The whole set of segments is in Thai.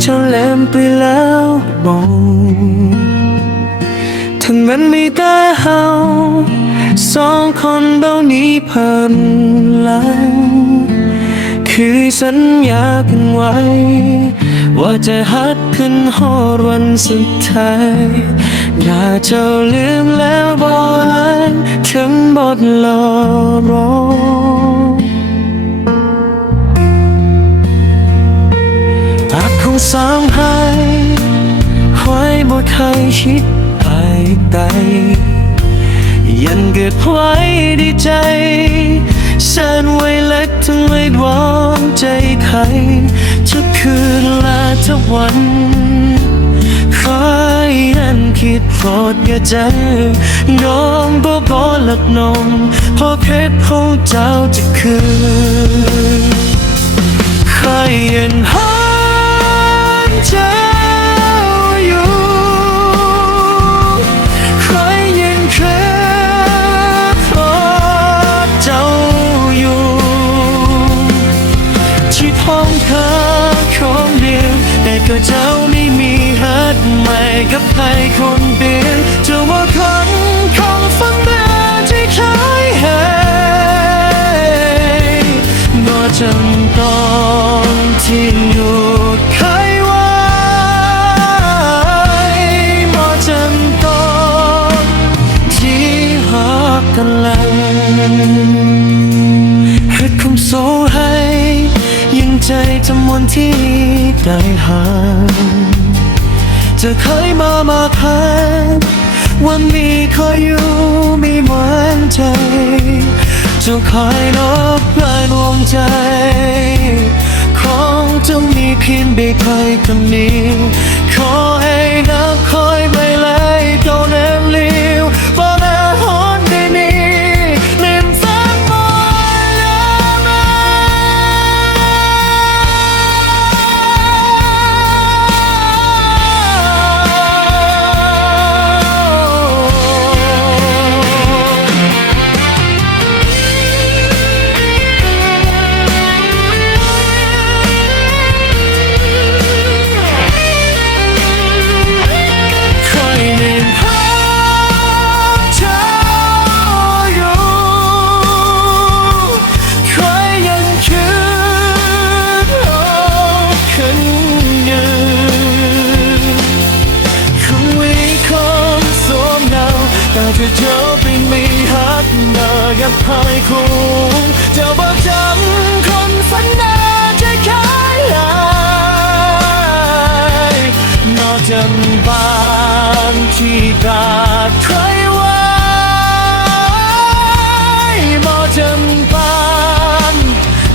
เจ้าลืมไปแล้วบอกทั้งนั้นมีแต่เฮาสองคนเท่านี้เพิ่มแล้วคือสัญญากันไว้ว่าจะฮักกันฮอดวันสุดท้ายอย่าเจ้าลืมแล้วบอกถึงบทลอรอรักของสองให้คอยบ่เคยคิดไปไกลยังเกิดไว้ในใจแสนไว้เล็กทั้งไว้ดวงใจใครทุกคืนและทุกวันคอยยันคิดโปรดอย่าใจน้องบ่หลักนมเพราะเพชรของเจ้าจะคืนคอยยันหาเจ้าอยู่คอยยันเคยเพราะเจ้าอยู่ที่พ้องเธอคนเดียวแต่ก็เจ้าไม่มีหัดใหม่กับใครคนเดียวจะว่าคนของฝันเมื่อที่เคยเห็นก็จำต้องที่อยู่เคยไว้บ่จำต้องที่หักกันแล้วให้คำโซ่ให้ยังใจจำวันที่ได้ห่างจะเคยมาพักวันมีคอยอยู่มีหวานใจจะคอยนอกกลายดวงใจของจะมีเพียงเบคอยคนนี้ขอให้นักคอยไม่ไล่เก่าแนมเลี้ยวบ่แม่ฮอนได้นี้นิ่มฟ้าปล่อยแล้วนะเจ้าเป็นมีฮักหน้ากับพายคุ้งเจ้าบอกจำคนฝันหน้าจะขายหายนอกจำบานที่กาดใครไว้นอกจำบาน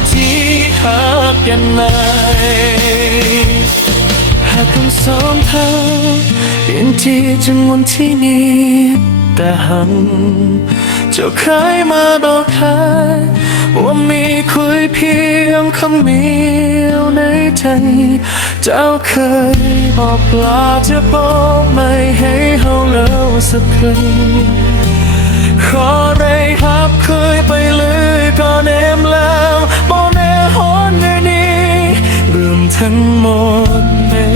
ที่หักกันเลยหากคำสองเธอเปลี่ยนที่จนวันที่นี้แต่หันเจ้าเคยมาบอกใครว่ามีคุยเพียงคำเดียวในใจเจ้าเคยบอกลาจะบอกไม่ให้เฮาเลิกสักครั้งขอได้ฮับเคยไปเลยก็แนมแล้วบอกแน่ฮอนในนี้รวมทั้งหมดแน่